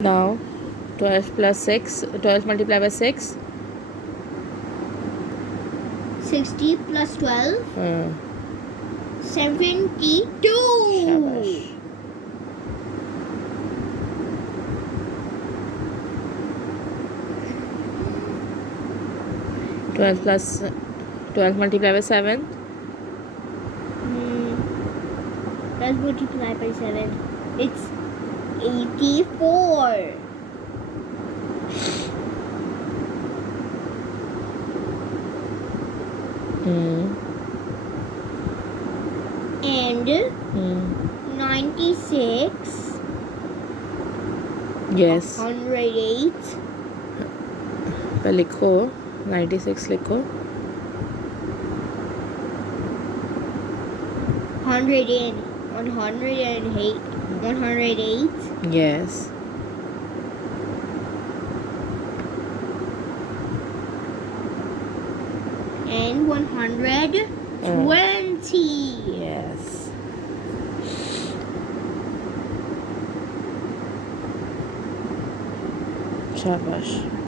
Now 12 plus 6, 12 multiplied by 6. 60 plus 12. 72. Shabash. Twelve plus 12 multiplied by 7. 12 multiplied by 7. It's 84. And 96. Yes. 108. पे लिखो 96 लिखो. 108. 108. Yes. And 120. Yes. Shabash.